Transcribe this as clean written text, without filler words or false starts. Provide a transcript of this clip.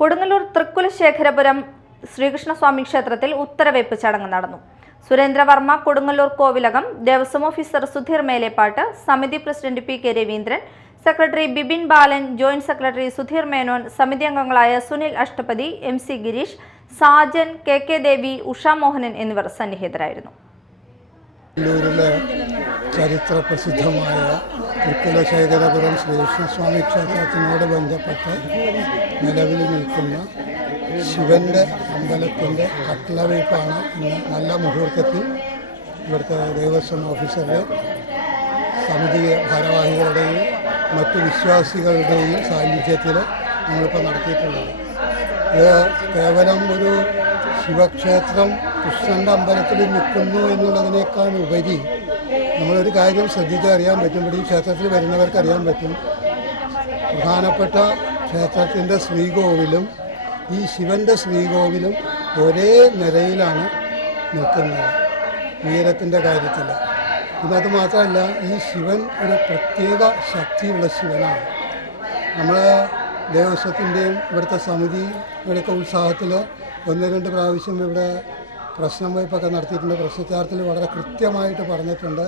കൊടുങ്ങല്ലൂർ തൃക്കുലശേഖരപുരം ശ്രീകൃഷ്ണസ്വാമി ക്ഷേത്രത്തിൽ ഉത്തരവെപ്പ് ചടങ്ങ് നടന്നു. സുരേന്ദ്രവർമ്മ കൊടുങ്ങല്ലൂർ കോവിലകം, ദേവസ്വം ഓഫീസർ സുധീർ മേലേപ്പാട്ട്, സമിതി president P K Raveendran, secretary Bibin Balan, joint secretary Sudheer Menon, സമിതി അംഗങ്ങളായ Sunil Ashtapathi, M C Gireesh, Sajan, K K Devi, Usha Mohanan എന്നിവർ സന്നിഹിതരായിരുന്നു. ചരിത്ര പ്രസിദ്ധമായ തൃക്കുലശേഖരപുരം ശ്രീകൃഷ്ണസ്വാമി ക്ഷേത്രത്തിനോട് ബന്ധപ്പെട്ട് നിലവിൽ നിൽക്കുന്ന ശിവൻ്റെ അമ്പലത്തിൻ്റെ കട്ടിളവയ്പ്പാണ് ഇന്ന് നല്ല മുഹൂർത്തത്തിൽ ഇവിടുത്തെ ദേവസ്വം ഓഫീസറുടെ, സമിതി ഭാരവാഹികളുടെയും മറ്റു വിശ്വാസികളുടെയും സാന്നിധ്യത്തിൽ നമ്മളിപ്പോൾ നടത്തിയിട്ടുള്ളത്. ഇത് കേവലം ഒരു ശിവക്ഷേത്രം കൃഷ്ണൻ്റെ അമ്പലത്തിൽ നിൽക്കുന്നു എന്നുള്ളതിനേക്കാൾ ഉപരി നമ്മളൊരു കാര്യം ശ്രദ്ധിച്ചാൽ അറിയാൻ പറ്റും. ഇവിടെ ഈ ക്ഷേത്രത്തിൽ വരുന്നവർക്ക് അറിയാൻ പറ്റും, പ്രധാനപ്പെട്ട ക്ഷേത്രത്തിൻ്റെ ശ്രീകോവിലും ഈ ശിവൻ്റെ ശ്രീകോവിലും ഒരേ നിലയിലാണ് നിൽക്കുന്നത് ഉയരത്തിൻ്റെ കാര്യത്തിൽ. ഇന്നത് മാത്രമല്ല, ഈ ശിവൻ ഒരു പ്രത്യേക ശക്തിയുള്ള ശിവനാണ്. നമ്മൾ ദേവസ്വത്തിൻ്റെയും ഇവിടുത്തെ സമിതിയുടെയൊക്കെ ഉത്സാഹത്തിൽ 1-2 പ്രാവശ്യം ഇവിടെ പ്രശ്നം വയ്പ്പൊക്കെ നടത്തിയിട്ടുണ്ട്. പ്രശ്നചാർത്തിൽ വളരെ കൃത്യമായിട്ട് പറഞ്ഞിട്ടുണ്ട്.